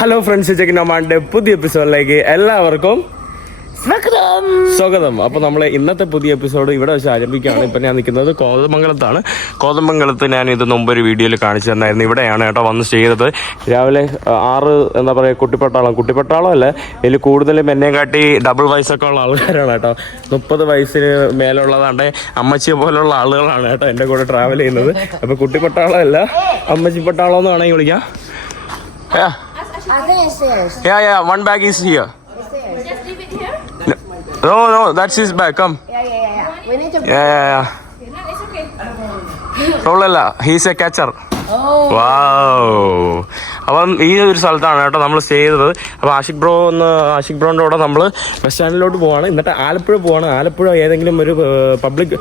Hello friends, ചെക്കിനോമാന്റെ പുതിയ എപ്പിസോഡിലേക്ക് എല്ലാവർക്കും സ്വാഗതം. അപ്പൊ നമ്മളെ ഇന്നത്തെ പുതിയ എപ്പിസോഡ് ഇവിടെ വെച്ച് ആരംഭിക്കുകയാണ്. ഇപ്പൊ ഞാൻ നിൽക്കുന്നത് കോതമംഗലത്താണ്. കോതമംഗലത്ത് ഞാൻ ഇത് മുമ്പൊരു വീഡിയോയിൽ കാണിച്ചു തന്നായിരുന്നു. ഇവിടെയാണ് കേട്ടോ വന്ന് ചെയ്തത്. രാവിലെ 6 എന്താ പറയുക കുട്ടിപ്പട്ടാളം അല്ല, ഇതിൽ കൂടുതലും എന്നെ കാട്ടി ഡബിൾ വയസ്സൊക്കെ ഉള്ള ആൾക്കാരാണ് കേട്ടോ. 30 വയസ്സിന് മേലുള്ളതാണ്ട് അമ്മച്ചിയെ പോലുള്ള ആളുകളാണ് കേട്ടോ എൻ്റെ കൂടെ ട്രാവൽ ചെയ്യുന്നത്. അപ്പൊ കുട്ടിപ്പട്ടാളം അല്ല, അമ്മച്ചി പട്ടാളം എന്ന് വേണമെങ്കിൽ വിളിക്കാം. Yeah, one bag is here. Just leave it here? No, that's his bag. Come. Yeah. We need to. Yeah. No, it's okay. No, he's a catcher. Wow. അപ്പം ഈ ഒരു സ്ഥലത്താണ് കേട്ടോ നമ്മൾ സ്റ്റേ ചെയ്തത്. അപ്പോൾ ആഷിഖ് ബ്രോൻ്റെ കൂടെ നമ്മൾ ബസ് സ്റ്റാൻഡിലോട്ട് പോവാണ്. എന്നിട്ട് ആലപ്പുഴ പോവാണ്. ആലപ്പുഴ ഏതെങ്കിലും ഒരു പബ്ലിക്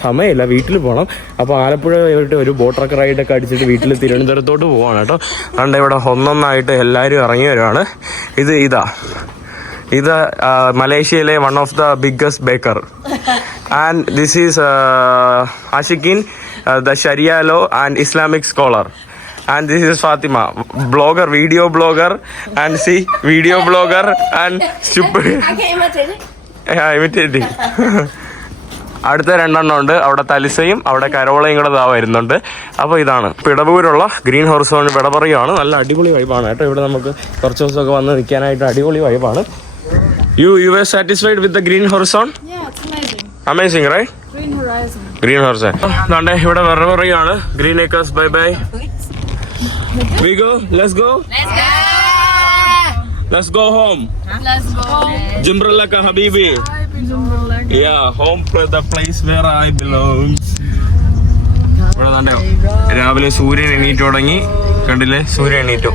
സമയമില്ല, വീട്ടിൽ പോകണം. അപ്പോൾ ആലപ്പുഴ പോയിട്ട് ഒരു ബോട്ട് ട്രക്ക് റൈഡൊക്കെ അടിച്ചിട്ട് വീട്ടിൽ തിരുവനന്തപുരത്തോട്ട് പോവാണ് കേട്ടോ. അതുകൊണ്ട് ഇവിടെ ഒന്നൊന്നായിട്ട് എല്ലാവരും ഇറങ്ങി വരുവാണ്. ഇത് മലേഷ്യയിലെ one of the biggest baker. And this is Ashiqin, the Sharia law and Islamic scholar. And this is Fatima, blogger, video blogger, and see, video blogger and stupid. I can imitate it. Yeah, imitating. അടുത്ത 2 എണ്ണം ഉണ്ട്. അവിടെ തലിസയും അവിടെ കരോളയും കൂടെ വരുന്നുണ്ട്. അപ്പോൾ ഇതാണ് പിടപൂരുള്ള green horizon. വിട പറയുകയാണ്. നല്ല അടിപൊളി വൈബാണ് കേട്ടോ. ഇവിടെ നമുക്ക് കുറച്ച് ദിവസമൊക്കെ വന്ന് നിൽക്കാനായിട്ട് അടിപൊളി വൈബാണ്. You were satisfied with the green horizon? Yeah, it's amazing. Amazing, right? Green horizon. Nande ഇവിടെ വെറ പറയാണ്. Green acres, bye bye. We go. Let's go home. Jumbralaka habibi. Yeah, home for the place where I belong. ഇവിടെ നണ്ടോ രാവിലെ സൂര്യൻ എണീറ്റ് തുടങ്ങി. കണ്ടില്ലേ, സൂര്യൻ എണീറ്റു.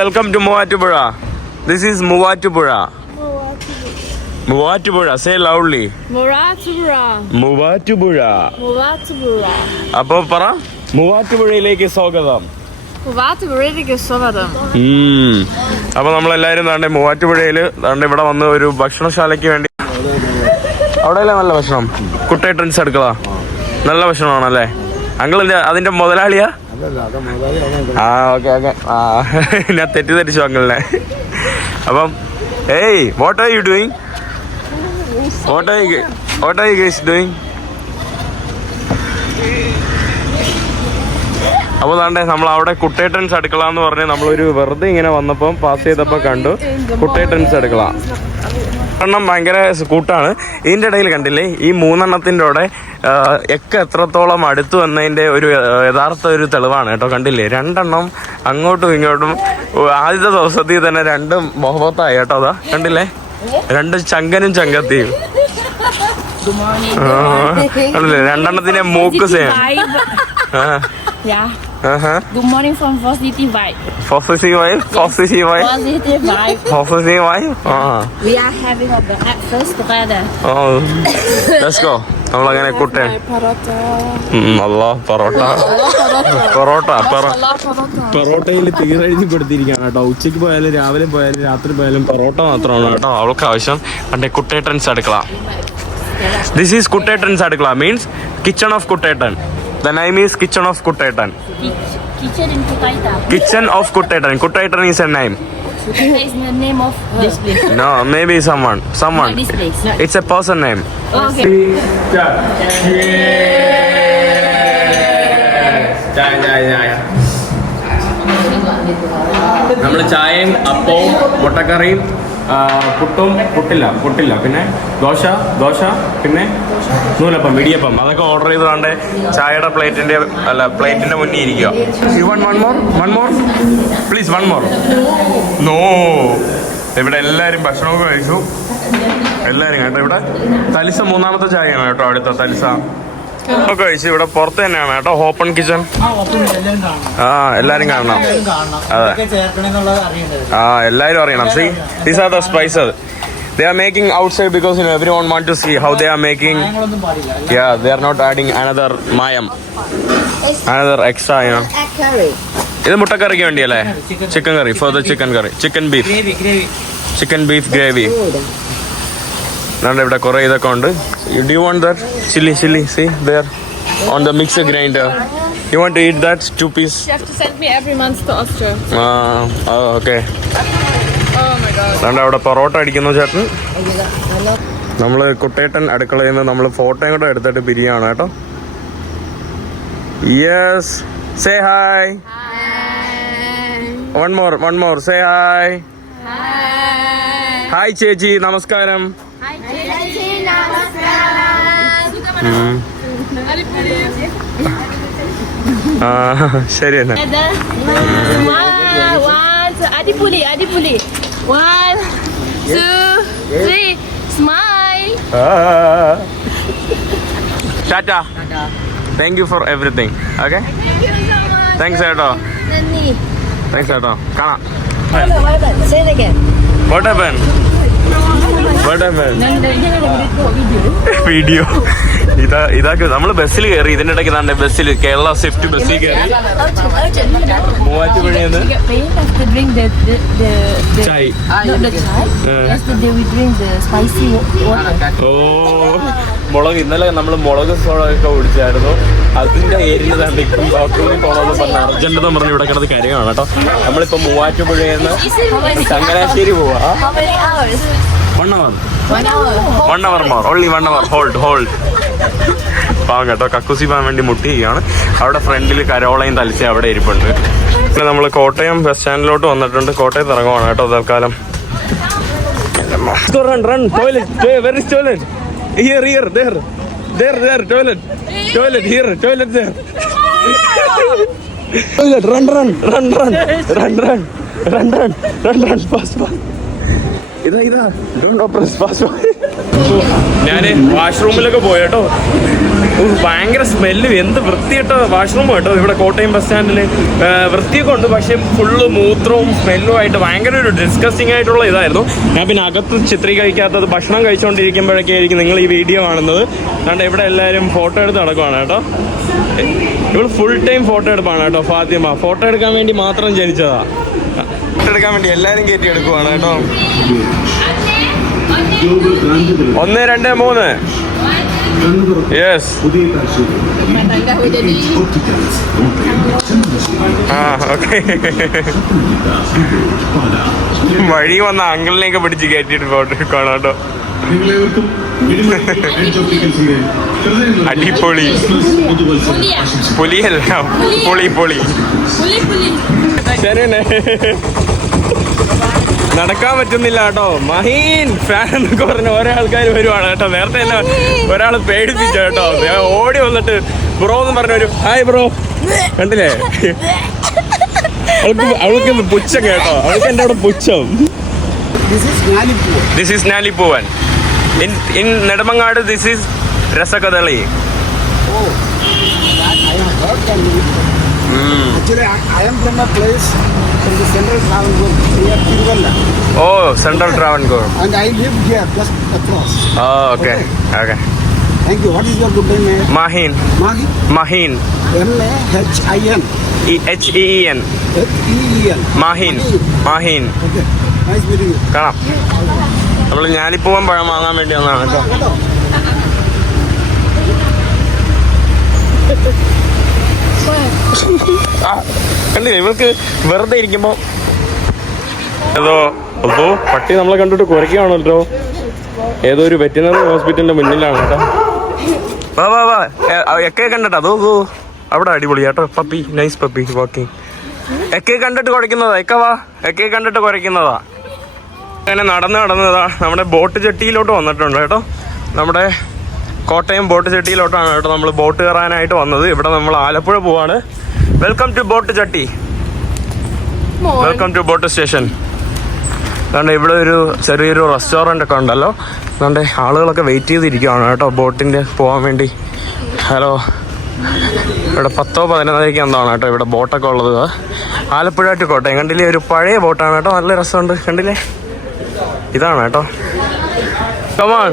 Welcome to Muvattupuzha. This is Muvattupuzha. Say loudly. Muvattupuzha. അപ്പൊ പറ, മൂവാറ്റുപുഴയിലേക്ക് സ്വാഗതം. അപ്പൊ നമ്മളെല്ലാരും താണ്ടെ മൂവാറ്റുപുഴയില് ഇവിടെ വന്ന് ഒരു ഭക്ഷണശാലയ്ക്ക് വേണ്ടി. അവിടെയല്ലേ നല്ല ഭക്ഷണം? കുട്ടേട്ടൻസ് അടുക്കള നല്ല ഭക്ഷണമാണല്ലേ? അങ്കിളിന്റെ അതിന്റെ മുതലാളിയാ? ഓക്കെ. ഞാൻ തെറ്റിദ്ധരിച്ചു അങ്കിളിനെ. അപ്പം what are you doing? What are you guys doing? അപ്പോൾ താണ്ടെ നമ്മൾ അവിടെ കുട്ടേട്ടൻസ് അടുക്കള എന്ന് പറഞ്ഞ് നമ്മളൊരു വെറുതെ ഇങ്ങനെ വന്നപ്പം പാസ് ചെയ്തപ്പോൾ കണ്ടു കുട്ടേട്ടൻസ് അടുക്കള. എണ്ണം ഭയങ്കര കൂട്ടാണ്. ഇതിൻ്റെ ഇടയിൽ കണ്ടില്ലേ, ഈ 3 എണ്ണത്തിൻ്റെ കൂടെ ഒക്കെ എത്രത്തോളം അടുത്തു എന്നതിൻ്റെ ഒരു യഥാർത്ഥ ഒരു തെളിവാണ് കേട്ടോ. കണ്ടില്ലേ, 2 എണ്ണം അങ്ങോട്ടും ഇങ്ങോട്ടും ആദ്യത്തെ ദിവസത്തിൽ തന്നെ 2 മുഹബത്തായി കേട്ടോ. അതാ കണ്ടില്ലേ, 2 ചങ്കനും ചങ്കത്തിയും. കണ്ടില്ലേ, 2 എണ്ണത്തിന്റെ മൂക്ക് same. Yeah. Good morning from Positive Vibe. Positive vibe. Positive Vibe. Positive vibe. We are having a breakfast together. Let's go. നമ്മളങ്ങനെ കുട്ടൻ പൊറോട്ടയിൽ തീരെഴുതി കൊടുത്തിരിക്കുകയാണ് കേട്ടോ. ഉച്ചയ്ക്ക് പോയാലും രാവിലെ പോയാലും രാത്രി പോയാലും പൊറോട്ട മാത്രമാണ് കേട്ടോ അവൾക്ക് ആവശ്യം. അന്റെ കുട്ടേട്ടൻസ് അടുക്കള. This is കുട്ടേട്ടൻസ് അടുക്കള, means kitchen of Kuttettan. The name is kitchen of Kuttettan. Kitchen in Kutaitan. Kitchen of kuttaitan. Kuttaitan is a name. That is the name of this place. No, maybe someone. Not this place. It's a person name. Okay. നമ്മൾ ചായയും അപ്പവും മുട്ടക്കറിയും പുട്ടില്ല പിന്നെ ദോശ പിന്നെ നൂലപ്പം, ഇടിയപ്പം അതൊക്കെ order ചെയ്തുകൊണ്ട് ചായയുടെ പ്ലേറ്റിന്റെ മുന്നിൽ ഇരിക്കുക. One more please, one more. No, ഇവിടെ എല്ലാവരും ഭക്ഷണമൊക്കെ കഴിച്ചു. എല്ലാവരും കേട്ടോ. ഇവിടെ തലിസ 3ാമത്തെ ചായയാണ് കേട്ടോ. അടുത്ത തലിസ ഒക്കെ കഴിച്ചു. ഇവിടെ പുറത്ത് തന്നെയാണ് കേട്ടോ ഓപ്പൺ കിച്ചൺ. എല്ലാരും കാണണം. അതെ, എല്ലാരും അറിയണം. See, these are the spices. They are making outside because everyone want to see how they are making. Yeah, they are not adding another mayam, another extra, ഇത് മുട്ടക്കറിക്ക് വേണ്ടിയല്ലേ? Chicken curry, for the chicken curry, chicken beef gravy. ഇവിടെ കുറെ ഇതൊക്കെ ഉണ്ട്. Do you want that chili? See there on the mixer grinder. You want to eat that 2 piece? You have to send me every month to Austria. Okay. Oh my god. അതുകൊണ്ട് അവിടെ പൊറോട്ട അടിക്കുന്നു ചേട്ടൻ. നമ്മൾ കുട്ടേട്ടൻ അടുക്കളയിൽ നിന്ന് നമ്മൾ ഫോട്ടോയും കൂടെ എടുത്തിട്ട് പിരിയാണ് കേട്ടോ. Yes, say hi. One more say hi. Hi ചേച്ചി, നമസ്കാരം. ശരി എന്നാ. Adipuli. 1, 2, 3. Smile. Tata. Thank you for everything. Okay, thanks കേട്ടോ. താങ്ക്സ് കേട്ടോ. കാണാം. Say it again. What happened? Video ഇതാക്കി നമ്മൾ ബസ്സിൽ കയറി. ഇതിന്റെ ഇടയ്ക്ക് തന്നെ ബസ്സിൽ കേരള സ്വിഫ്റ്റ് ബസ്സിൽ കയറി മൂവാറ്റുപുഴയെന്ന് Chai. Yesterday we drink the spicy water. ഓ, മുളക്. ഇന്നലെ നമ്മൾ മുളക് സോഡ ഒക്കെ കുടിച്ചായിരുന്നു. അതിന്റെ ഏരിയ തന്നെ ഇപ്പം ഡോക്ടറിൽ പോകണമെന്ന് പറഞ്ഞ അർജന്റ് പറഞ്ഞ് ഇവിടെ കിടന്ന് കരയാണ് കേട്ടോ. നമ്മളിപ്പോ മൂവാറ്റുപുഴയെന്ന് ചങ്ങനാശ്ശേരി പോവാ. How many hours? 1 hour. 1 hour. 1 hour more. Only 1 hour. Hold. പാവം കേട്ടോ, കക്കൂസി പോകാൻ വേണ്ടി മുട്ടിയാണ്. അവിടെ ഫ്രണ്ടിൽ കരോളയും തലിച്ച അവിടെ ഇരിപ്പുണ്ട്. പിന്നെ നമ്മൾ കോട്ടയം ബസ് സ്റ്റാൻഡിലോട്ട് വന്നിട്ടുണ്ട്. കോട്ടയത്ത് ഇറങ്ങുവാണ് കേട്ടോ തൽക്കാലം. Run. Toilet. Where is toilet? Here. There. Toilet. Here. Toilet there. Toilet. Run. Fast. ഇതാ. Don't press fast. ഞാന് വാഷ്റൂമിലൊക്കെ പോയി കേട്ടോ. ഭയങ്കര സ്മെല്ല്, എന്ത് വൃത്തിയിട്ടോ വാഷ്റൂം കേട്ടോ. ഇവിടെ കോട്ടയം ബസ് സ്റ്റാൻഡിൽ വൃത്തിയൊക്കെ ഉണ്ട്, പക്ഷെ ഫുള്ള് മൂത്രവും സ്മെല്ലും ആയിട്ട് ഭയങ്കര ഒരു ഡിസ്കസ്റ്റിംഗ് ആയിട്ടുള്ള ഇതായിരുന്നു. ഞാൻ പിന്നെ അകത്ത് ചിത്രീകരിക്കാത്തത് ഭക്ഷണം കഴിച്ചുകൊണ്ടിരിക്കുമ്പോഴൊക്കെയായിരിക്കും നിങ്ങൾ ഈ വീഡിയോ കാണുന്നത്. അതുകൊണ്ട് ഇവിടെ എല്ലാവരും ഫോട്ടോ എടുത്ത് നടക്കുവാണ് കേട്ടോ. ഇവിടെ ഫുൾ ടൈം ഫോട്ടോ എടുപ്പാണ് കേട്ടോ. ഫാത്തിമ ഫോട്ടോ എടുക്കാൻ വേണ്ടി മാത്രം ജനിച്ചതാ. ഫോട്ടോ എടുക്കാൻ വേണ്ടി എല്ലാവരും കയറ്റി എടുക്കുവാണ് കേട്ടോ. 1, 2, 3. യെസ്. ഓക്കെ. വഴി വന്ന അങ്കിളിനെയൊക്കെ പിടിച്ച് കയറ്റിയിട്ട് ഫോട്ടോ എടുക്കണം കേട്ടോ. അടിപൊളി. പുലിയല്ല, പൊളി. ശരിയല്ലേ? നടക്കാൻ പറ്റുന്നില്ല കേട്ടോ. മഹീൻ ഫാൻ എന്നൊക്കെ പറഞ്ഞ ഓരോ ആൾക്കാർ വരുവാണ് കേട്ടോ. നേരത്തെ തന്നെ ഒരാൾ പേടിപ്പിച്ചു കേട്ടോ. ഓടി വന്നിട്ട് ബ്രോ എന്ന് പറഞ്ഞൊരു ഹായ് ബ്രോ കണ്ടില്ലേ? അവൾക്ക് പുച്ഛം കേട്ടോ. അവൾക്ക് എൻ്റെ അവിടെ പുച്ഛം. This is Nalipuvan. In Nedamangadu, this is Rasakadali. Oh, that I have heard from you. Actually, I am from a place from the Central Travancore, near Tiruvalla. Oh, Central Travancore. And I live here, just across. Oh, okay. Thank you. What is your good name? Mahin. Mahin. M-A-H-I-N. H-E-E-N. H-E-E-N. Mahin. Okay. Nice meeting you. കാണാം. നമ്മൾ ഞാലിപ്പൂവൻ പഴം വാങ്ങാൻ വേണ്ടി വന്നതാണ് കേട്ടോ. കണ്ടില്ലേ ഇവർക്ക് വെറുതെ ഇരിക്കുമ്പോ ഏതോ പട്ടി നമ്മളെ കണ്ടിട്ട് കുരയ്ക്കുകയാണല്ലോ. ഏതോ ഒരു വെറ്റിനറി ഹോസ്പിറ്റലിന്റെ മുന്നിലാണ് കേട്ടോ. വാ എക്കെ കണ്ടിട്ട് അതോ അവിടെ അടിപൊളി കേട്ടോ. Puppy, nice puppy walking. എക്കെ കണ്ടിട്ട് കുരയ്ക്കുന്നതാ. എക്കെ കണ്ടിട്ട് കുരയ്ക്കുന്നതാ. അങ്ങനെ നടന്നതാ നമ്മുടെ ബോട്ട് ചെട്ടിയിലോട്ട് വന്നിട്ടുണ്ട് കേട്ടോ. നമ്മുടെ കോട്ടയം ബോട്ട് ചെട്ടിയിലോട്ടാണ് കേട്ടോ നമ്മൾ ബോട്ട് കയറാനായിട്ട് വന്നത്. ഇവിടെ നമ്മൾ ആലപ്പുഴ പോവാണ്. Welcome to boat jetty. Welcome to boat station. അതുകൊണ്ട് ഇവിടെ ഒരു ചെറിയൊരു റെസ്റ്റോറൻ്റ് ഒക്കെ ഉണ്ടല്ലോ. അതുകൊണ്ട് ആളുകളൊക്കെ വെയിറ്റ് ചെയ്തിരിക്കുകയാണ് കേട്ടോ ബോട്ടിൻ്റെ പോകാൻ വേണ്ടി. ഹലോ, ഇവിടെ 10-11 എന്താണ് കേട്ടോ ഇവിടെ ബോട്ടൊക്കെ ഉള്ളത്. ആലപ്പുഴ ടു കോട്ടയം. കണ്ടില്ലേ, ഒരു പഴയ ബോട്ടാണ് കേട്ടോ. നല്ല രസമുണ്ട്. കണ്ടില്ലേ, ഇതാണ് കേട്ടോ. കമാൻ.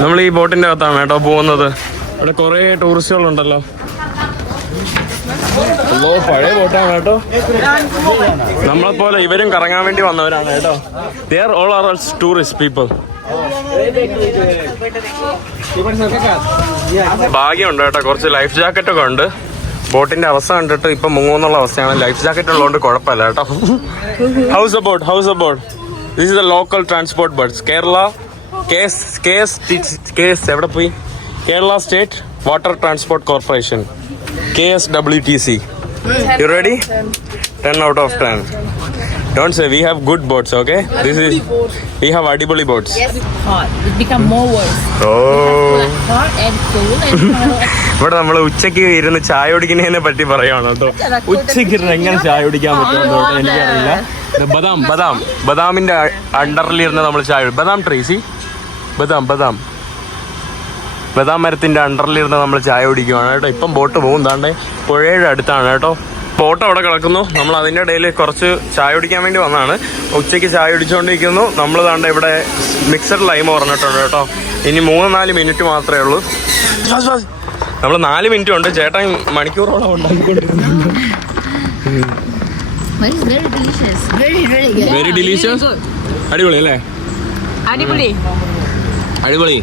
നമ്മൾ ഈ ബോട്ടിൻ്റെ അകത്താണ് കേട്ടോ പോകുന്നത്. ഇവിടെ കുറേ ടൂറിസ്റ്റുകളുണ്ടല്ലോ. പഴയ ബോട്ടാണ് കേട്ടോ. നമ്മളെപ്പോലെ ഇവരും കറങ്ങാൻ വേണ്ടി വന്നവരാണ് കേട്ടോ. They are all are tourist people. ഭാഗ്യമുണ്ട് കേട്ടോ, കുറച്ച് ലൈഫ് ജാക്കറ്റ് ഒക്കെ ഉണ്ട്. ബോട്ടിന്റെ അവസ്ഥ കണ്ടിട്ട് ഇപ്പൊ മുങ്ങുന്നുള്ള അവസ്ഥയാണ്. ലൈഫ് ജാക്കറ്റ് ഉള്ളതുകൊണ്ട് കുഴപ്പമില്ല കേട്ടോ. House about this is A local transport bus. Kerala KS എവിടെ പോയി? Kerala state water transport corporation, KSWTC. You ready? 10 out of 10. Don't say we have good boats, okay? We have adibuli boats. Yes, hot. It become more worse. Oh. Hot and cool and cold. ഇവിടെ നമ്മൾ ഉച്ചയ്ക്ക് ഇരുന്ന് ചായ കുടിക്കുന്നതിനെ പറ്റി പറയുകയാണ് കേട്ടോ. ഉച്ചയ്ക്ക് ഇരുന്ന് എങ്ങനെ ചായ കുടിക്കാൻ പറ്റുമെന്ന് എനിക്കറിയില്ല. ബദാമിന്റെ അണ്ടറിലിരുന്ന് നമ്മൾ ചായ, ബദാം ട്രീസി, ബദാം മരത്തിന്റെ അണ്ടറിലിരുന്ന് നമ്മൾ ചായ കുടിക്കുവാണ് കേട്ടോ. ഇപ്പം ബോട്ട് പോകും, താണ്ടെ പുഴയുടെ അടുത്താണ് കേട്ടോ. ബോട്ട് അവിടെ കിടക്കുന്നു. നമ്മൾ അതിൻ്റെ ഇടയിൽ കുറച്ച് ചായ കുടിക്കാൻ വേണ്ടി വന്നതാണ്. ഉച്ചയ്ക്ക് ചായ കുടിച്ചുകൊണ്ടിരിക്കുന്നു. നമ്മൾ താണ്ടെ ഇവിടെ മിക്സഡ് ലൈം പറഞ്ഞിട്ടുണ്ട് കേട്ടോ. ഇനി 3-4 മിനിറ്റ് മാത്രമേ ഉള്ളൂ. നമ്മൾ 4 മിനിറ്റ് ഉണ്ട്. ചേട്ടൻ മണിക്കൂറോളം ഉണ്ടാക്കിക്കൊണ്ടിരുന്നുണ്ട്. Very delicious. Very good. Very delicious. അടിപൊളി അല്ലേ? Adibuli. അടിപൊളി.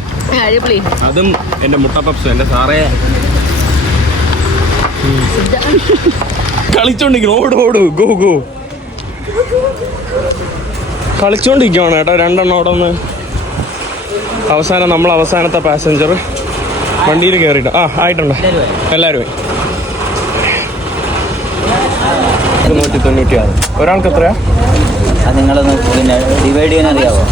അതും എന്റെ മുട്ട പപ്സ്, എന്റെ സാറേ കളിച്ചോണ്ടിരിക്കണം. ഓട് ഗോ കളിച്ചോണ്ടിരിക്കുവാണ് കേട്ടോ. 2 എണ്ണം അവിടെ ഒന്ന്. അവസാനത്തെ പാസഞ്ചർ വണ്ടിയിൽ കയറിയിട്ട് ആയിട്ടുണ്ട്. എല്ലാവരും 196. ഒരാൾക്ക് എത്രയാ? നിങ്ങളൊന്ന് പിന്നെ ഡിവൈഡ് ചെയ്യാൻ അറിയാവോ?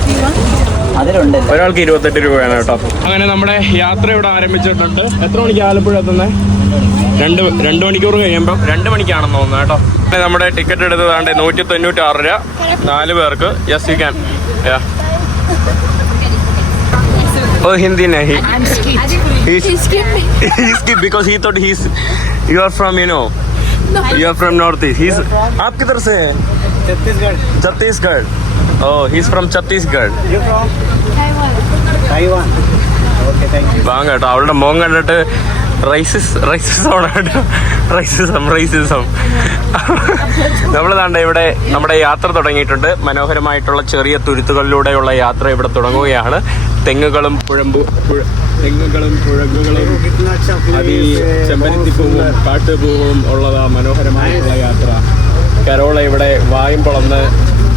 അതിലുണ്ട്. ഒരാൾക്ക് 28 രൂപയാണ് കേട്ടോ. അങ്ങനെ നമ്മുടെ യാത്ര ഇവിടെ ആരംഭിച്ചിട്ടുണ്ട്. എത്ര മണിക്ക് ആലപ്പുഴ എത്തുന്നത്? 2 മണിക്കൂർ കഴിയുമ്പോൾ 2 മണിക്കാണെന്ന് തോന്നുന്നു കേട്ടോ. നമ്മുടെ ടിക്കറ്റ് എടുത്തതാണ്ട് 196 രൂപ 4 പേർക്ക്. Yes you can. Oh, Hindi nahi. I'm skipped. He skipped because he thought you are from, you are from Northeast. आप किधर से हैं? Chhattisgarh. Oh, he's from Chhattisgarh. You from? Taiwan. Okay, thank you. വാങ്ങ കേട്ടോ. അവളുടെ മോൻ കണ്ടിട്ട് racism. നമ്മൾ താണ്ട ഇവിടെ നമ്മുടെ യാത്ര തുടങ്ങിയിട്ടുണ്ട്. മനോഹരമായിട്ടുള്ള ചെറിയ തുരുത്തുകളിലൂടെയുള്ള യാത്ര ഇവിടെ തുടങ്ങുകയാണ്. തെങ്ങുകളും പുഴകളും ചെമ്പരത്തിപ്പൂവും കാട്ടുപൂവും ഉള്ളതാ മനോഹരമായിട്ടുള്ള യാത്ര. കരോള ഇവിടെ വായും പൊളന്ന്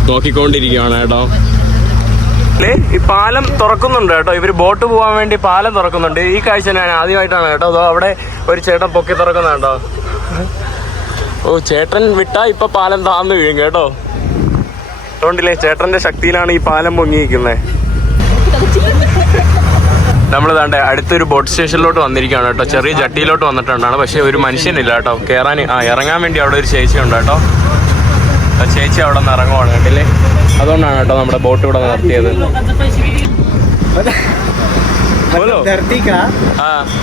നോക്കിക്കൊണ്ടിരിക്കുകയാണ് കേട്ടോ. ഈ പാലം തുറക്കുന്നുണ്ട് കേട്ടോ. ഇവര് ബോട്ട് പോകാൻ വേണ്ടി പാലം തുറക്കുന്നുണ്ട്. ഈ കാഴ്ച ഞാൻ ആദ്യമായിട്ടാണ് കേട്ടോ. അതോ അവിടെ ഒരു ചേട്ടൻ പൊക്കി തുറക്കുന്നുണ്ടോ? ഓ, ചേട്ടൻ വിട്ടാ ഇപ്പൊ പാലം താന്ന് വീഴും കേട്ടോ. അതുകൊണ്ടില്ലേ, ചേട്ടന്റെ ശക്തിയിലാണ് ഈ പാലം പൊങ്ങിയിരിക്കുന്നത്. നമ്മൾ താണ്ടെ അടുത്തൊരു ബോട്ട് സ്റ്റേഷനിലോട്ട് വന്നിരിക്കുകയാണ് കേട്ടോ. ചെറിയ ജട്ടിയിലോട്ട് വന്നിട്ടുണ്ടാണ്. പക്ഷെ ഒരു മനുഷ്യനില്ല കേട്ടോ. ഇറങ്ങാൻ വേണ്ടി അവിടെ ഒരു ചേച്ചി ഉണ്ട് കേട്ടോ. ചേച്ചി അവിടെ നിന്ന് ഇറങ്ങുവാണ് കേട്ടില്ലേ. അതുകൊണ്ടാണ് കേട്ടോ നമ്മുടെ ബോട്ട് ഇവിടെ നിർത്തിയത്.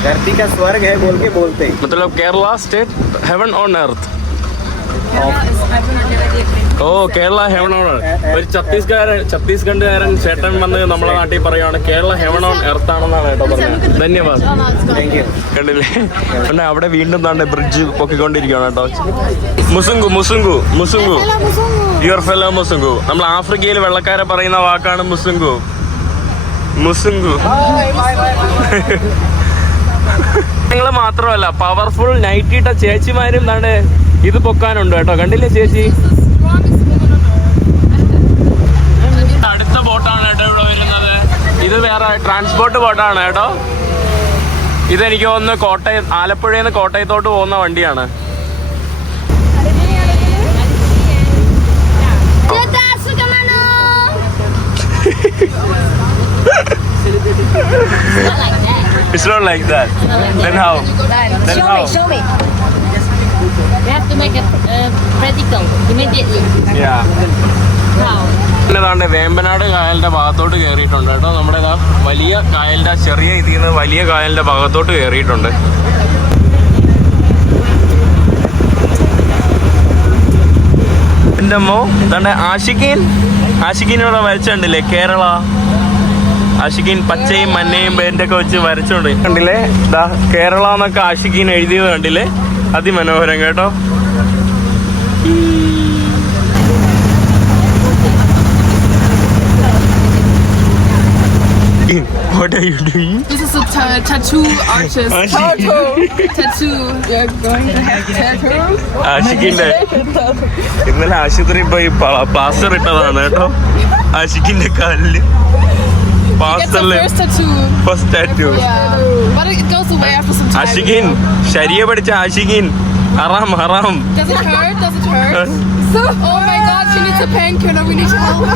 धरती का स्वर्ग है बोल के बोलते हैं. मतलब Kerala state heaven on earth. ഓ, കേരള ഹെവൻ ഓൺ എർത്ത്. ഒരു ഛത്തീസ്ഗഡുകാരൻ ചേട്ടൻ വന്ന് നമ്മളെ നാട്ടിൽ പറയുകയാണ് കേരള ഹെവൻ ഓൺ എർത്ത് ആണെന്നാണ് കേട്ടോ പറഞ്ഞത്. ധന്യവാദ്. കണ്ടില്ലേ, അവിടെ വീണ്ടും താണ്ടെ ബ്രിഡ്ജ് പൊക്കിക്കൊണ്ടിരിക്കുകയാണ് കേട്ടോ. മുസുങ്കു യുവർ ഫെല്ലോ മുസുങ്കു. നമ്മൾ ആഫ്രിക്കയിൽ വെള്ളക്കാരെ പറയുന്ന വാക്കാണ് മുസുങ്കു. നിങ്ങൾ മാത്രമല്ല, പവർഫുൾ നൈറ്റിട്ട ചേച്ചിമാരും താണ്ടെ ഇത് പൊക്കാനുണ്ട് കേട്ടോ. കണ്ടില്ലേ ചേച്ചി? അടുത്ത ബോട്ടാണ് കേട്ടോ ഇവിടെ വരുന്നത്. ഇത് വേറെ ട്രാൻസ്പോർട്ട് ബോട്ടാണ് കേട്ടോ. ഇതെനിക്ക് തോന്നുന്നു ആലപ്പുഴയിൽ നിന്ന് കോട്ടയത്തോട്ട് പോകുന്ന വണ്ടിയാണ്. It's not like that. Then how? Show me. We have to make it practical immediately. Yeah. How? താണ്ടെ Vembanad കായലിന്റെ ഭാഗത്തോട്ട് കയറിയിട്ടുണ്ട് കേട്ടോ. നമ്മുടെ വലിയ കായലിന്റെ ചെറിയ ഇതിൽ നിന്ന് വലിയ കായലിന്റെ ഭാഗത്തോട്ട് കയറിയിട്ടുണ്ട്. എൻ്റെ അമ്മോ താണ്ടെ ആഷിഖീനോടെ വരച്ചുണ്ടല്ലേ കേരള. ആഷിഖീൻ പച്ചയും മഞ്ഞയും പെയിന്റൊക്കെ വെച്ച് വരച്ചോണ്ട് കണ്ടില്ലേ. കേരള എന്നൊക്കെ ആഷിഖീൻ എഴുതിയത് കണ്ടില്ലേ. അതിമനോഹരം കേട്ടോ. are you doing? This is a tattoo artist. Tattoo. You're going to have tattoo. ആഷിക്കിന്റെ ഇന്നലെ ആശുപത്രി പോയി പ്ലാസ്റ്റർ ഇട്ടതാണ് കേട്ടോ ആഷിക്കിന്റെ കാലില്. That's the പ്ലാസ്റ്ററില് first tattoo. First tattoo. Yeah. But it goes away after some time. ആഷിഖിൻ ശരിയ പഠിച്ച ആഷിഖിൻ ഹറാം ഹറാം. Does it hurt? Does it hurt? Oh my god, she needs a painkiller. We need to help.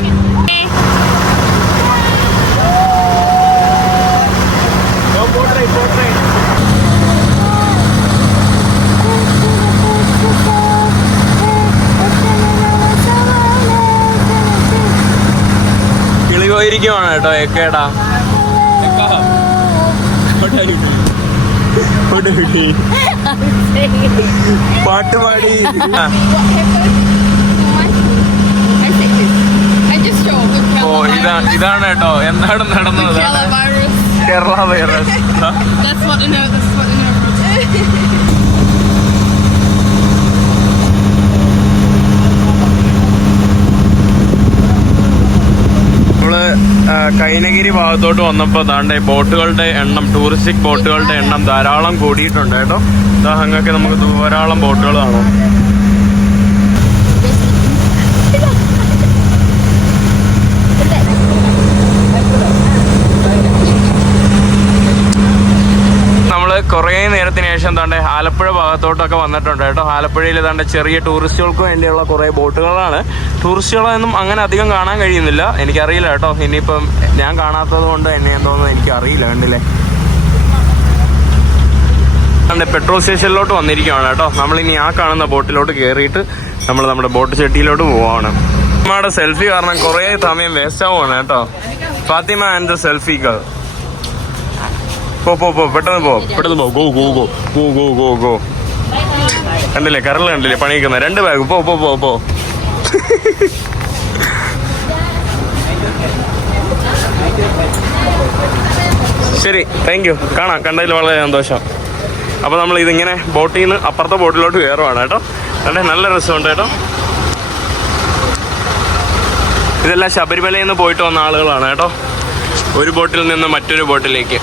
കിളി പോയിരിക്കുവാണ് കേട്ടോ എക്കേടാ. പാട്ടുപാടി. I just showed the ഓ ഇതാണ് കേട്ടോ എന്താണ് നടന്നത്. Kerala virus. Kerala virus. That's what in there. നമ്മള് കൈനഗിരി ഭാഗത്തോട്ട് വന്നപ്പോൾ താണ്ടെ ബോട്ടുകളുടെ എണ്ണം, ടൂറിസ്റ്റിക് ബോട്ടുകളുടെ എണ്ണം ധാരാളം കൂടിയിട്ടുണ്ട് കേട്ടോ. അങ്ങൊക്കെ നമുക്ക് ധാരാളം ബോട്ടുകൾ കാണാം. നമ്മള് കുറേ നേരത്തിന് ശേഷം താണ്ടെ ആലപ്പുഴ ഭാഗത്തോട്ടൊക്കെ വന്നിട്ടുണ്ട് കേട്ടോ. ആലപ്പുഴയിൽ താണ്ടെ ചെറിയ ടൂറിസ്റ്റുകൾക്ക് വേണ്ടിയുള്ള കുറേ ബോട്ടുകളാണ്. ടൂറിസ്റ്റുകളൊന്നും അങ്ങനെ അധികം കാണാൻ കഴിയുന്നില്ല, എനിക്കറിയില്ല കേട്ടോ. ഇനിയിപ്പം ഞാൻ കാണാത്തത് കൊണ്ട് എന്നെ എന്തോന്നും എനിക്കറിയില്ല. കണ്ടില്ലേ പെട്രോൾ സ്റ്റേഷനിലോട്ട് വന്നിരിക്കുകയാണ് കേട്ടോ. നമ്മളിനി ആ കാണുന്ന ബോട്ടിലോട്ട് കയറിയിട്ട് നമ്മൾ നമ്മുടെ ബോട്ട് ചെട്ടിയിലോട്ട് പോവാണ്. നമ്മുടെ സെൽഫി കാരണം കുറേ സമയം വേസ്റ്റ് ആവുകയാണ് കേട്ടോ. Fathima and the selfie girl. പെട്ടെന്ന് പോ go go go go go go go. കണ്ടില്ലേ കരൾ കണ്ടില്ലേ പണിയിക്കുന്ന 2 ബാഗ്. പോ. ശരി, താങ്ക് യു. കണ്ടതിൽ വളരെ സന്തോഷം. അപ്പോൾ നമ്മൾ ഇതിങ്ങനെ ബോട്ടിൽ നിന്ന് അപ്പുറത്തെ ബോട്ടിലോട്ട് കയറുവാണ് കേട്ടോ. നല്ല രസമുണ്ട് കേട്ടോ. ഇതെല്ലാം ശബരിമലയിൽ നിന്ന് പോയിട്ട് വന്ന ആളുകളാണ് കേട്ടോ. ഒരു ബോട്ടിൽ നിന്ന് മറ്റൊരു ബോട്ടിലേക്ക്.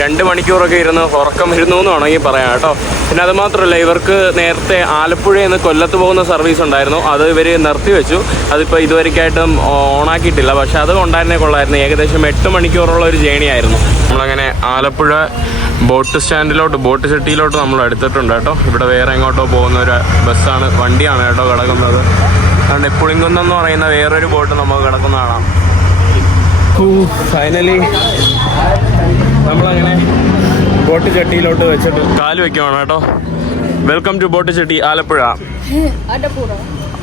രണ്ട് മണിക്കൂറൊക്കെ ഇരുന്ന് ഉറക്കം ഇരുന്നു എന്ന് വേണമെങ്കിൽ പറയാം കേട്ടോ. പിന്നെ അത് മാത്രമല്ല, ഇവർക്ക് നേരത്തെ ആലപ്പുഴയിൽ നിന്ന് കൊല്ലത്ത് പോകുന്ന സർവീസ് ഉണ്ടായിരുന്നു. അത് ഇവർ നിർത്തിവെച്ചു. അതിപ്പോൾ ഇതുവരെയായിട്ടും ഓണാക്കിയിട്ടില്ല. പക്ഷെ അത് കൊണ്ടായിരുന്നേ കൊള്ളായിരുന്നു. ഏകദേശം 8 മണിക്കൂറുള്ള ഒരു ജേണി ആയിരുന്നു. നമ്മളങ്ങനെ ആലപ്പുഴ ബോട്ട് സ്റ്റാൻഡിലോട്ട്, ബോട്ട് ചെട്ടിയിലോട്ട് നമ്മൾ എടുത്തിട്ടുണ്ട് കേട്ടോ. ഇവിടെ വേറെ എങ്ങോട്ടോ പോകുന്ന ഒരു ബസ്സാണ്, വണ്ടിയാണ് കേട്ടോ കിടക്കുന്നത്. അതുകൊണ്ട് പുളിങ്കുന്നെന്ന് പറയുന്ന വേറൊരു ബോട്ട് നമുക്ക് കിടക്കുന്ന കാണാം. ഫൈനലി നമ്മളങ്ങനെ ബോട്ട് ചട്ടിയിലോട്ട് വെച്ചിട്ട് കാല് വെക്കുവാണ് കേട്ടോ. വെൽക്കം ടു ബോട്ട് ചട്ടി ആലപ്പുഴ.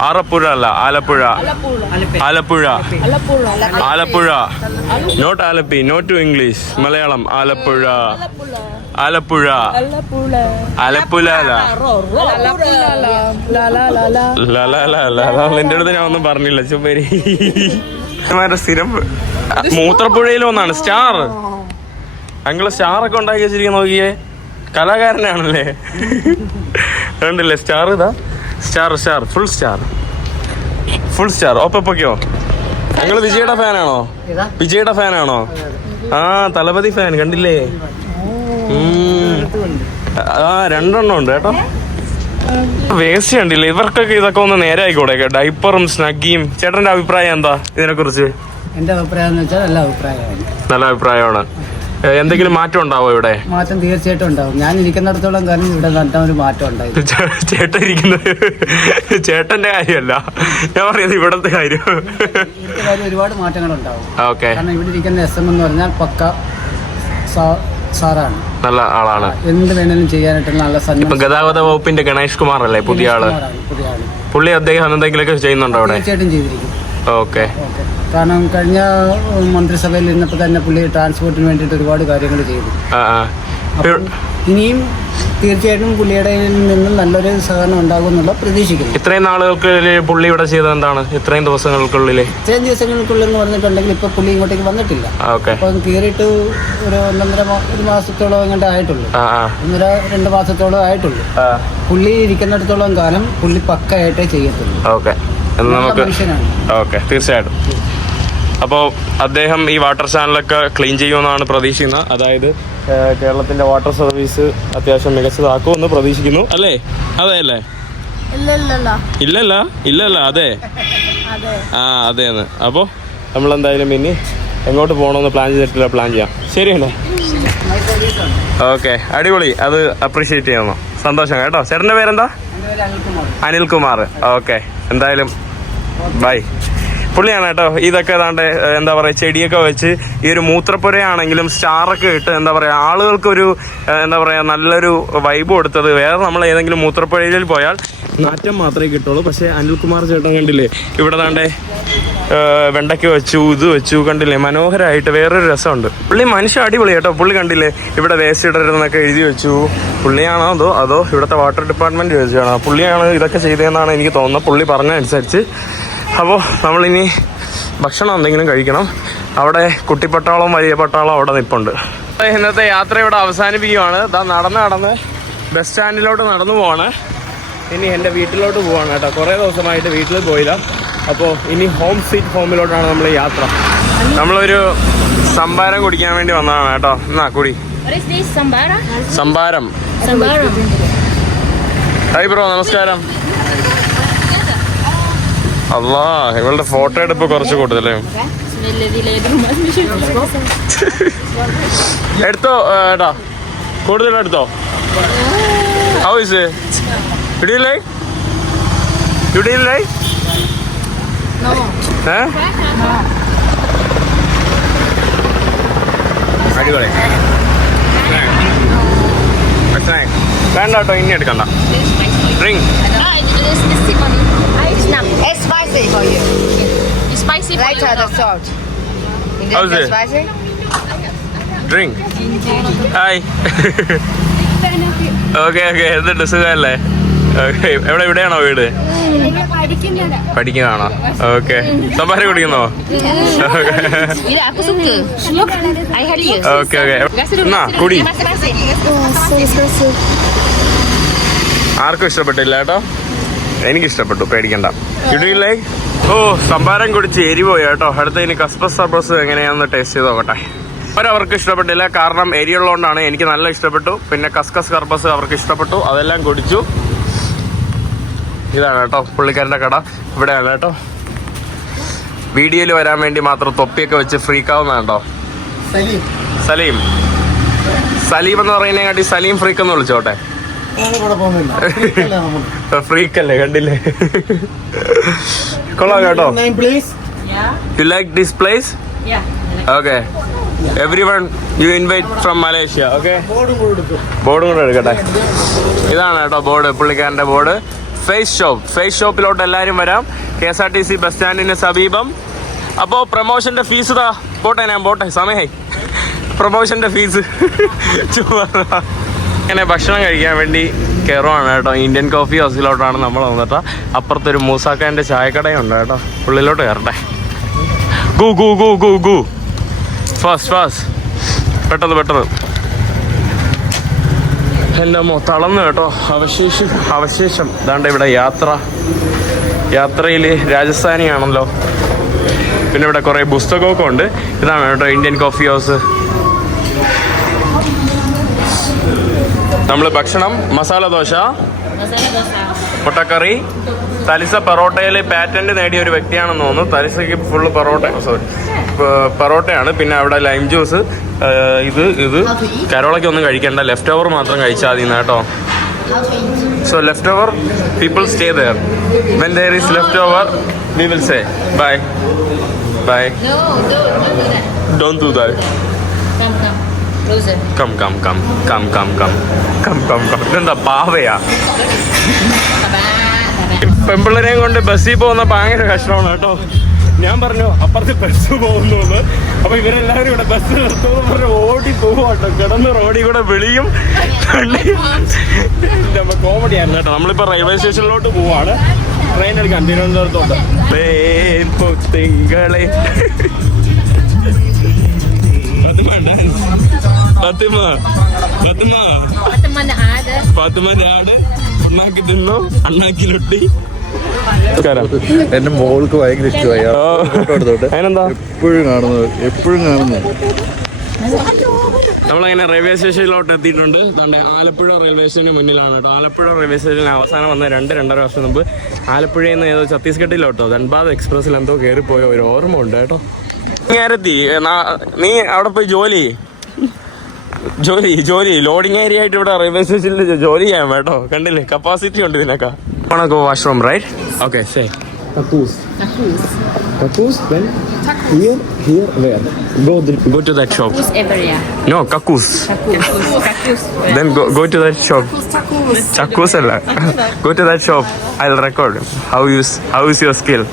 ആറപ്പുഴ അല്ല, Alappuzha. Alappuzha, Alappuzha. Not Alleppey, not to English, Malayalam. Alappuzha, Alappuzha, Alappuzha. നിന്റെ അടുത്ത് ഞാൻ ഒന്നും പറഞ്ഞില്ല, ചുമരി. സ്ഥിരം മൂത്രപ്പുഴയിൽ ഒന്നാണ് സ്റ്റാർ. അങ്കിള് സ്റ്റാറൊക്കെ ഉണ്ടാക്കി വെച്ചിരിക്കുന്ന നോക്കിയേ, കലാകാരനാണല്ലേ. കണ്ടില്ലേ സ്റ്റാർ, ഇതാ സ്റ്റാർ, ഫുൾ സ്റ്റാർ. ഒപ്പൊക്കെയോ ഞങ്ങള് വിജയുടെ ഫാനാണോ? വിജയുടെ ഫാനാണോ? ആ, തലപതി ഫാൻ. കണ്ടില്ലേ? ആ, 2 എണ്ണം ഉണ്ട് കേട്ടോ. വേസ്റ്റ് കണ്ടില്ലേ? ഇവർക്കൊക്കെ ഇതൊക്കെ ഒന്ന് നേരെ ആയിക്കോട്ടെ. ഡൈപ്പറും സ്നഗ്ഗിയും. ചേട്ടന്റെ അഭിപ്രായം എന്താ ഇതിനെ കുറിച്ച്? എന്റെ അഭിപ്രായം എന്ന് വെച്ചാൽ നല്ല അഭിപ്രായമാണ്. എന്തെങ്കിലും മാറ്റം ഉണ്ടാവോ ഇവിടെ? മാറ്റം തീർച്ചയായിട്ടും ഉണ്ടാവും. ഞാൻ ഇരിക്കുന്നിടത്തോളം കാര്യം ഇവിടെ നല്ല ഒരു മാറ്റം ഉണ്ടായി. ചേട്ടൻ ഇരിക്കുന്നത് ചേട്ടന്റെ കാര്യമല്ല, ഞാൻ പറയുന്നത് ഇവിടത്തെ കാര്യം. ഒരുപാട് മാറ്റങ്ങൾ ഉണ്ടാവും. ഓക്കെ. കാരണം ഇവിടെ ഇരിക്കുന്ന SM എന്ന് പറഞ്ഞാൽ പക്ക സാറാണ്, നല്ല ആളാണ്. എന്ത് വേണേലും ചെയ്യാനായിട്ടുള്ള നല്ല ഇപ്പൊ ഗതാഗത വകുപ്പിന്റെ ഗണേഷ് കുമാർ അല്ലേ പുതിയ ആള്? പുള്ളി അദ്ദേഹം എന്തെങ്കിലുമൊക്കെ ചെയ്യുന്നുണ്ടോ അവിടെ? തീർച്ചയായിട്ടും ചെയ്തിരിക്കും. ഓക്കെ. കാരണം കഴിഞ്ഞ മന്ത്രിസഭയിൽ ഇരുന്നപ്പോൾ തന്നെ പുള്ളി ട്രാൻസ്പോർട്ടിന് വേണ്ടിയിട്ട് ഒരുപാട് കാര്യങ്ങൾ ചെയ്തു. ഇനിയും തീർച്ചയായിട്ടും പുള്ളിയുടെ നിന്നും നല്ലൊരു സഹകരണം ഉണ്ടാകുമെന്നുള്ള പ്രതീക്ഷിക്കുന്നു. ഇത്രയും നാളുകൾക്ക് പുള്ളി ഇവിടെ ചെയ്തത് എന്താണ്? ഇത്രയും ദിവസങ്ങൾക്കുള്ളിൽ ഇത്രയും ദിവസങ്ങൾക്കുള്ളിൽ എന്ന് പറഞ്ഞിട്ടുണ്ടെങ്കിൽ ഇപ്പോൾ പുള്ളി ഇങ്ങോട്ടേക്ക് വന്നിട്ടില്ല. ഓക്കെ. അപ്പം കയറിയിട്ട് ഒരു ഒരു മാസത്തോളം എങ്ങോട്ട് ആയിട്ടുള്ളൂ. 1-2 മാസത്തോളം ആയിട്ടുള്ളൂ. പുള്ളി ഇരിക്കുന്നിടത്തോളം കാലം പുള്ളി പക്കയായിട്ടേ ചെയ്യത്തുള്ളൂ. ഓക്കെ, നമുക്ക് മനുഷ്യനാണ്. ഓക്കെ, തീർച്ചയായിട്ടും. അപ്പോൾ അദ്ദേഹം ഈ വാട്ടർ ചാനലൊക്കെ ക്ലീൻ ചെയ്യുമെന്നാണ് പ്രതീക്ഷിക്കുന്നത്. അതായത് കേരളത്തിൻ്റെ വാട്ടർ സർവീസ് അത്യാവശ്യം മികച്ചതാക്കുമെന്ന് പ്രതീക്ഷിക്കുന്നു. അല്ലേ? അതെ അല്ലേ? ഇല്ലല്ല അതെ അതെന്ന്. അപ്പോൾ നമ്മളെന്തായാലും ഇനി എങ്ങോട്ട് പോകണമെന്ന് പ്ലാൻ ചെയ്തിട്ടില്ല, പ്ലാൻ ചെയ്യാം. ശരിയല്ലേ? ഓക്കെ, അടിപൊളി. അത് അപ്രീഷിയേറ്റ് ചെയ്യുന്നു. സന്തോഷം കേട്ടോ. ചേട്ടൻ്റെ പേരെന്താ? അനിൽകുമാർ. ഓക്കെ, എന്തായാലും ബൈ. പുള്ളിയാണ് കേട്ടോ ഇതൊക്കെ ഏതാണ്ട് എന്താ പറയുക ചെടിയൊക്കെ വെച്ച് ഈ ഒരു മൂത്രപ്പുരയാണെങ്കിലും സ്റ്റാറൊക്കെ ഇട്ട് എന്താ പറയുക ആളുകൾക്കൊരു എന്താ പറയുക നല്ലൊരു വൈബ് കൊടുത്തത്. വേറെ നമ്മൾ ഏതെങ്കിലും മൂത്രപ്പുഴയിൽ പോയാൽ നാറ്റം മാത്രമേ കിട്ടുള്ളൂ. പക്ഷേ അനിൽകുമാർ ചേട്ടൻ കണ്ടില്ലേ ഇവിടെ താണ്ടെ വെണ്ടയ്ക്ക് വെച്ചു, ഇത് വെച്ചു, കണ്ടില്ലേ മനോഹരമായിട്ട്. വേറൊരു രസമുണ്ട്. പുള്ളി മനുഷ്യ അടിപൊളി കേട്ടോ. പുള്ളി കണ്ടില്ലേ ഇവിടെ വേസ്റ്റ് ഇടരുതെന്നൊക്കെ എഴുതി വെച്ചു. പുള്ളിയാണോ അതോ ഇവിടുത്തെ വാട്ടർ ഡിപ്പാർട്ട്മെൻറ്റ് ചോദിച്ചാണോ? പുള്ളിയാണ് ഇതൊക്കെ ചെയ്തതെന്നാണ് എനിക്ക് തോന്നുന്നത്, പുള്ളി പറഞ്ഞ അനുസരിച്ച്. അപ്പോൾ നമ്മളിനി ഭക്ഷണം എന്തെങ്കിലും കഴിക്കണം. അവിടെ കുട്ടിപ്പട്ടാളവും വലിയ പട്ടാളവും അവിടെ നിൽപ്പുണ്ട്. ഇന്നത്തെ യാത്ര ഇവിടെ അവസാനിപ്പിക്കുകയാണ്. നടന്ന് ബസ് സ്റ്റാൻഡിലോട്ട് നടന്നു പോവാണ്. ഇനി എൻ്റെ വീട്ടിലോട്ട് പോവാണ് കേട്ടോ. കുറേ ദിവസമായിട്ട് വീട്ടിൽ പോയില്ല. അപ്പോൾ ഇനി ഹോം സ്വീറ്റ് ഹോമിലോട്ടാണ് നമ്മൾ യാത്ര. നമ്മളൊരു സംഭാരം കുടിക്കാൻ വേണ്ടി വന്നതാണ് കേട്ടോ. എന്നാ കുടി. സംഭാരം. ഹായ് ബ്രോ, നമസ്കാരം. അല്ലാ, ഇവളുടെ ഫോട്ടോ എടുപ്പ് കുറച്ച് കൂടുതലേ. എടുത്തോ ഏട്ടാ, കൂടുതലെടുത്തോ. How is it? You didn't like? You didn't like? No. Eh? No. അടിപൊളി. വേണ്ട കേട്ടോ, ഇനി എടുക്കണ്ട. Drink. It's spicy for you. It's spicy for you. The salt. How's it? Spicy? Drink. Hi. Okay, എന്തുണ്ട്, സുഖമല്ലേ? ഓക്കെ, ഇവിടെയാണോ വീട്? പഠിക്കുന്നതാണോ? ഓക്കെ. സംഭാരം കുടിക്കുന്നോ? ഓക്കെ എന്നാ കുടി. ആർക്കും ഇഷ്ടപ്പെട്ടില്ല കേട്ടോ, എനിക്കിഷ്ടപ്പെട്ടു, പേടിക്കണ്ട. ഇടിയില്ലേ? ഓ, സംഭാരം കുടിച്ച് എരിപോയി കേട്ടോ. അടുത്ത ഇനി കസ്ബസ് സർബസ് എങ്ങനെയാണെന്ന് ടേസ്റ്റ് ചെയ്ത് നോക്കട്ടെ. അവർക്ക് ഇഷ്ടപ്പെട്ടില്ല, കാരണം എരിയുള്ളതുകൊണ്ടാണ്. എനിക്ക് നല്ല ഇഷ്ടപ്പെട്ടു. പിന്നെ കസ്കസ് കർബസ് അവർക്ക് ഇഷ്ടപ്പെട്ടു, അതെല്ലാം കുടിച്ചു. ഇതാണ് കേട്ടോ പുള്ളിക്കാരൻ്റെ കട, ഇവിടെയാണ് കേട്ടോ. വീഡിയോയിൽ വരാൻ വേണ്ടി മാത്രം തൊപ്പിയൊക്കെ വെച്ച് ഫ്രീക്കാവുന്ന കേട്ടോ. സലീം എന്ന് പറയുന്നതിനെക്കാട്ടി സലീം ഫ്രീക്ക് എന്ന് വിളിച്ചോട്ടെ. ഫ്രീക്കല്ലേ, കണ്ടില്ലേ? കൊള്ളാം കേട്ടോ. You like this place? Okay. Everyone U invite from Malaysia. Okay, ബോർഡും കൂടെ എടുക്കട്ടെ. ഇതാണ് കേട്ടോ ബോർഡ്, പുള്ളിക്കാരൻ്റെ ബോർഡ്. ഫേസ് ഷോപ്പിലോട്ട് എല്ലാവരും വരാം. KSRTC ബസ് സ്റ്റാൻഡിന് സമീപം. അപ്പോൾ പ്രൊമോഷൻ്റെ ഫീസ് ഞാൻ പോട്ടെ, സമയമായി. പ്രൊമോഷൻ്റെ ഫീസ് അങ്ങനെ ഭക്ഷണം കഴിക്കാൻ വേണ്ടി കയറുവാണ് കേട്ടോ. ഇന്ത്യൻ കോഫി ഹൗസിലോട്ടാണ് നമ്മൾ വന്നിട്ട്. അപ്പുറത്തൊരു മൂസാക്കാൻ്റെ ചായക്കടയുണ്ട് കേട്ടോ. ഉള്ളിലോട്ട് കയറട്ടെ. ഗു ഗു ഗു ഗു ഗു ഫാസ്റ്റ് പെട്ടെന്ന്. എൻ്റെ തളർന്നു കേട്ടോ. അവശേഷം ഇതാണ്ട് ഇവിടെ യാത്രയിൽ രാജസ്ഥാനിയാണല്ലോ. പിന്നെ ഇവിടെ കുറേ പുസ്തകമൊക്കെ ഉണ്ട്. ഇതാണ് കേട്ടോ ഇന്ത്യൻ കോഫി ഹൗസ്. നമ്മൾ ഭക്ഷണം മസാല ദോശ, മുട്ടക്കറി, തലിസ പൊറോട്ടയിൽ പാറ്റന്റ് നേടിയ ഒരു വ്യക്തിയാണെന്ന് തോന്നുന്നു. തലിസയ്ക്ക് ഫുള്ള് പൊറോട്ടയാണ്. പിന്നെ അവിടെ ലൈം ജ്യൂസ്. ഇത് കരോളയ്ക്ക് ഒന്നും കഴിക്കണ്ട, ലെഫ്റ്റ് ഓവർ മാത്രം കഴിച്ചാൽ മതി കേട്ടോ. So left over people stay there. When there is left over we will say bye. Don't do that. Come. ഇതെന്താ പാവയാ? പെമ്പിള്ളരെയും കൊണ്ട് ബസ്സിൽ പോകുന്ന ഭയങ്കര കഷ്ടമാണ് കേട്ടോ. ഞാൻ പറഞ്ഞു അപ്പുറത്ത് ബസ് പോകുന്നു. അപ്പൊ ഇവരെല്ലാവരും ഇവിടെ ബസ് നിർത്തുമെന്ന് പറഞ്ഞ് ഓടി പോവാട്ടോ. കിടന്ന് റോഡിൽ കൂടെ വിളിയും കോമഡി ആയിരുന്നു കേട്ടോ. നമ്മളിപ്പോ റെയിൽവേ സ്റ്റേഷനിലോട്ട് പോവാണ്. ട്രെയിൻ എടുക്കാം തിരുവനന്തപുരത്തോട്ട്. തിങ്കളെ ഫാത്തിമാന്റെ ആട് അണ്ണാക്കി തിന്നു, അണ്ണാക്കിലൊട്ടി. എന്റെ മോൾക്ക് ഭയങ്കര ഇഷ്ടമായി. അതിനെന്താ എപ്പോഴും കാണുന്നത്. നമ്മളങ്ങനെ റെയിൽവേ സ്റ്റേഷനിലോട്ട് എത്തിയിട്ടുണ്ട്. ആലപ്പുഴ റെയിൽവേ സ്റ്റേഷന് മുന്നിലാണ് കേട്ടോ. ആലപ്പുഴ റെയിൽവേ സ്റ്റേഷനിൽ അവസാനം വന്ന 2-2.5 വർഷം മുമ്പ് ആലപ്പുഴയിൽ നിന്ന് ഏതോ ഛത്തീസ്ഗഡിലോട്ടോ ധൻബാദ് എക്സ്പ്രസ്സിൽ എന്തോ കയറിപ്പോയ ഒരു ഓർമ്മ ഉണ്ട് കേട്ടോ. നീ അവിടെ പോയി ജോലി ലോഡിംഗ് ഏരിയ ആയിട്ട് ഇവിടെ റെയിൽവേ സ്റ്റേഷനിൽ ജോലി ചെയ്യാൻ കേട്ടോ. കണ്ടില്ലേ, കപ്പാസിറ്റി ഉണ്ട് ഇതിനൊക്കെ. go washroom, right? Okay, say. Kakus. Then here, where? Go to that shop. area. No, kakus. Then go to that shop. Chakus alla. Go to that shop. I'll record. How is your skill?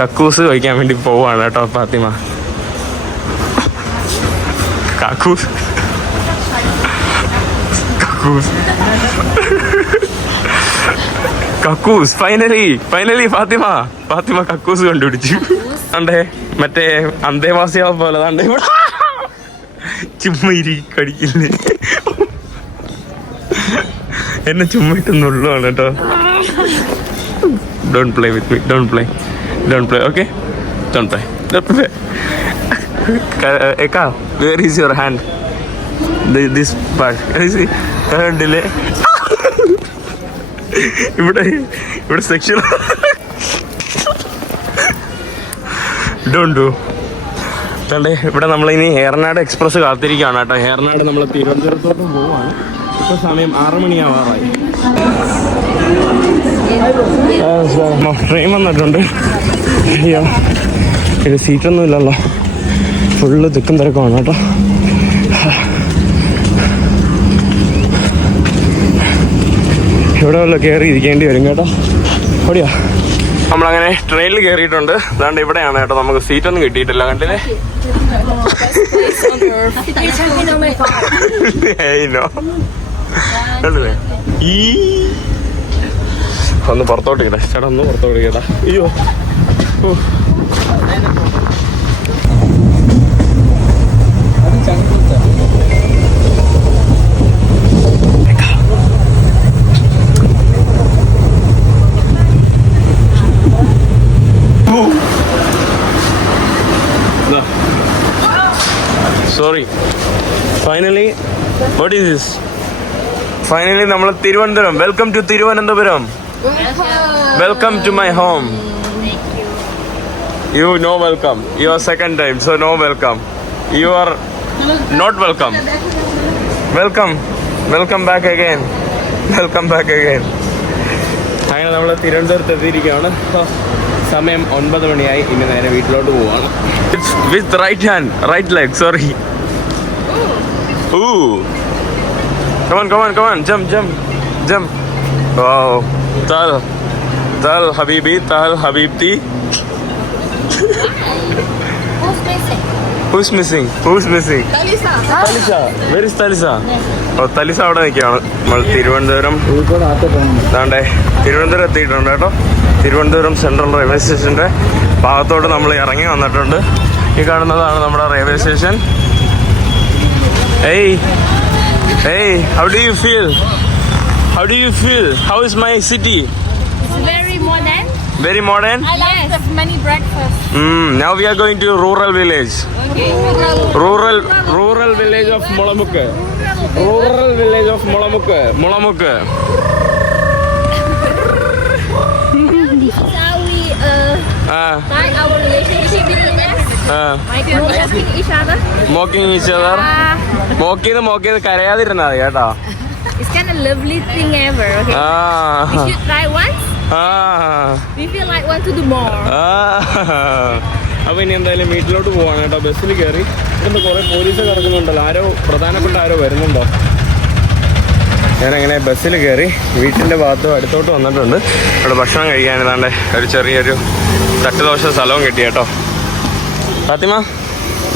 Kakus കഴിക്കാൻ വേണ്ടി പോവാണ് കേട്ടോ Fathima. Kakus. കക്കൂസ് finally Fathima കക്കൂസ് കണ്ടുപിടിച്ചു. അണ്ടേ മറ്റേ അന്തേവാസികളെ പോലെ താണ്ടേ ഇവിടെ ചുമ്മാ കടിക്കില്ലേ എന്നെ ചുമ്മിട്ടുന്നുള്ളതാണ് കേട്ടോ. Don't play with me, don't play okay, don't play. Eka, where is your hand? This part. കണ്ടില്ലേ ഇവിടെ സെക്ഷൻ. Don't do. കണ്ടേ ഇവിടെ നമ്മളിനി ഏറനാട് എക്സ്പ്രസ് കാത്തിരിക്കുകയാണ് കേട്ടോ. ഏറനാട് നമ്മൾ തിരുവനന്തപുരത്തോട്ടും പോവാണ്. ഇപ്പോൾ സമയം 6 മണിയാവാറായി. ട്രെയിൻ വന്നിട്ടുണ്ട്. അയ്യോ ഇത് സീറ്റൊന്നും ഇല്ലല്ലോ, ഫുള്ള് തിക്കും തിരക്കുമാണ് കേട്ടോ. ഇവിടെ വല്ല കയറി ഇരിക്കേണ്ടി വരും കേട്ടോ. ഓടിയാ നമ്മളങ്ങനെ ട്രെയിനിൽ കയറിയിട്ടുണ്ട്. അതുകൊണ്ട് ഇവിടെയാണ് കേട്ടോ. നമുക്ക് സീറ്റൊന്നും കിട്ടിയിട്ടില്ല. കണ്ടില്ലേ കണ്ടില്ലേ ഈ ഒന്ന് പുറത്തോട്ട് കേട്ടാ ചേട്ടാ, ഒന്ന് പുറത്തോട്ട് കേട്ടാ. അയ്യോ sorry. Finally what is this? Finally നമ്മൾ Thiruvananthapuram. Welcome to Thiruvananthapuram. Welcome to my home. You no welcome. Your second time, so no welcome. You are not welcome. Welcome back again. അങ്ങനെ നമ്മൾ തിരുവനന്തപുരത്ത് എത്തിയിരിക്കുകയാണ്. സമയം 9 മണിയായി. ഇനി നേരെ വീട്ടിലോട്ട് പോവാണ്. With right leg, sorry. Ooh. Come on. Jump. Wow. Tal habibi, tal habibti. Who's missing? Talisa. Where is Talisa? Oh, Talisa അവിടെ നിൽക്കുകയാണ്. നമ്മൾ തിരുവനന്തപുരം എത്തിയിട്ടുണ്ട് കേട്ടോ. തിരുവനന്തപുരം സെൻട്രൽ റെയിൽവേ സ്റ്റേഷൻ്റെ ഭാഗത്തോട്ട് നമ്മൾ ഇറങ്ങി വന്നിട്ടുണ്ട്. ഈ കാണുന്നതാണ് നമ്മുടെ railway station. Hey, how do you feel? How is my city? It's Very modern? I like the many breakfasts. Now we are going to rural village. Okay. Rural village of Molamukke. Molamukke. This is how we start our relationship in the nest. Mocking each other. Mocking കരയാതിരുന്നാ മതി കേട്ടോ. It's kind of lovely thing ever. Okay. We should try once. We feel like want to do more. അപ്പൊ ഇനി എന്തായാലും വീട്ടിലോട്ട് പോവാണ് കേട്ടോ. ബസ്സിൽ കയറി. ഇവിടെ കുറെ പോലീസ് കിടക്കുന്നുണ്ടല്ലോ. പ്രധാനപ്പെട്ട ആരോ വരുന്നുണ്ടോ? ഞാനങ്ങനെ ബസ്സിൽ കയറി വീട്ടിൻ്റെ ഭാഗത്ത് അടുത്തോട്ട് വന്നിട്ടുണ്ട്. ഇവിടെ ഭക്ഷണം കഴിക്കാൻ ഏതാണ്ട് ഒരു ചെറിയൊരു തട്ടുദോശ സ്ഥലവും കിട്ടി കേട്ടോ. Fathima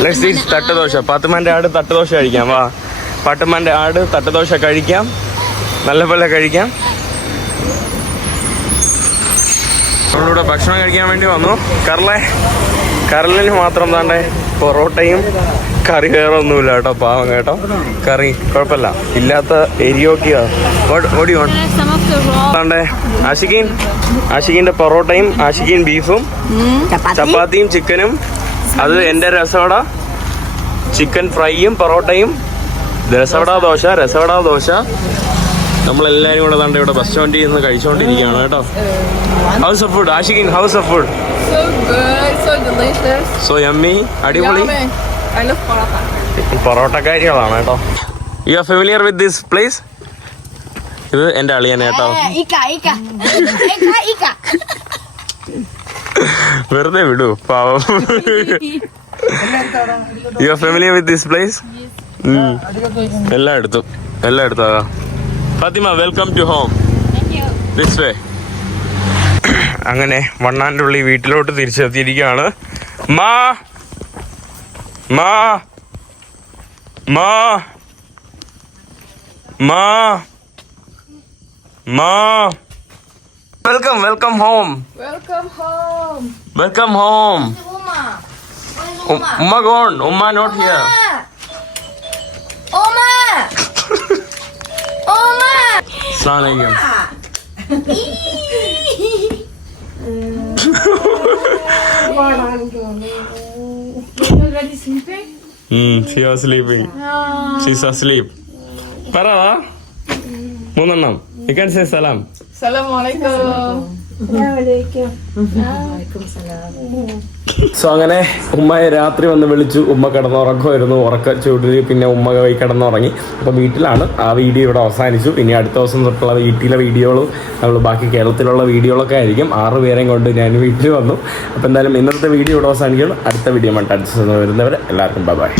let's eat തട്ടുദോശ. പാത്തുമാൻ്റെ ആട് തട്ടുദോശ കഴിക്കാം. വാ, പാത്തുമാൻ്റെ ആട് തട്ടുദോശ കഴിക്കാം, നല്ലപോലെ കഴിക്കാം. നമ്മളിവിടെ ഭക്ഷണം കഴിക്കാൻ വേണ്ടി വന്നു. കരളിന് മാത്രം താണ്ടെ പൊറോട്ടയും കറി വേറെ ഒന്നുമില്ല കേട്ടോ. പാവം കേട്ടോ, കറി കുഴപ്പമില്ല, ഇല്ലാത്ത എരിയോക്കിയോ താണ്ടെ ആഷിഖിന്റെ പൊറോട്ടയും ആഷിഖിൻ ബീഫും ചപ്പാത്തിയും ചിക്കനും. അത് എൻ്റെ രസവട, ചിക്കൻ ഫ്രൈയും പൊറോട്ടയും, രസവട ദോശ. നമ്മളെല്ലാവരും കൂടെ താണ്ടെ ഇവിടെ ബസ് സ്റ്റാൻഡിൽ നിന്ന് കഴിച്ചുകൊണ്ടിരിക്കുകയാണ് കേട്ടോ. House of food Ashiqin, house of food. So good, so delicious. So yummy, അടിപൊളി. Yummy. I love paratha. പൊറോട്ടക്കാരികളാണ് കേട്ടോ. You are familiar with this place? ഇത് എൻ്റെ അളിയനെ കേട്ടോ. Ika. വെറുതെ വിടൂ പാവം. You are familiar with this place? എല്ലാം എടുത്തു. Fathima, welcome to home. This way. അങ്ങനെ വണ്ണാൻ്റെ വീട്ടിലോട്ട് തിരിച്ചെത്തിയിരിക്കുകയാണ്. Welcome home. ഉമ്മ ഗോൺ, ഉമ്മ നോട്ട് ഹിയർ. അസ്സലാമു അലൈക്കും. Already sleeping? She was sleeping. She's asleep. Para. Munanam. You can say salam. Assalamualaikum. So അങ്ങനെ ഉമ്മയെ രാത്രി വന്ന് വിളിച്ചു. ഉമ്മ കിടന്നുറക്കമായിരുന്നു. ചൂടിൽ പിന്നെ ഉമ്മ പോയി കിടന്നുറങ്ങി. അപ്പോൾ വീട്ടിലാണ്. ആ വീഡിയോ ഇവിടെ അവസാനിച്ചു. ഇനി അടുത്ത ദിവസം തൊട്ടുള്ള വീട്ടിലെ വീഡിയോകളും നമ്മൾ ബാക്കി കേരളത്തിലുള്ള വീഡിയോകളൊക്കെ ആയിരിക്കും. 6 പേരെയും കൊണ്ട് ഞാൻ വീട്ടിൽ വന്നു. അപ്പോൾ എന്തായാലും ഇന്നത്തെ വീഡിയോ ഇവിടെ അവസാനിക്കണം. അടുത്ത വീഡിയോ മറ്റ് അടുത്ത വരുന്നവരെ എല്ലാവർക്കും ബൈ.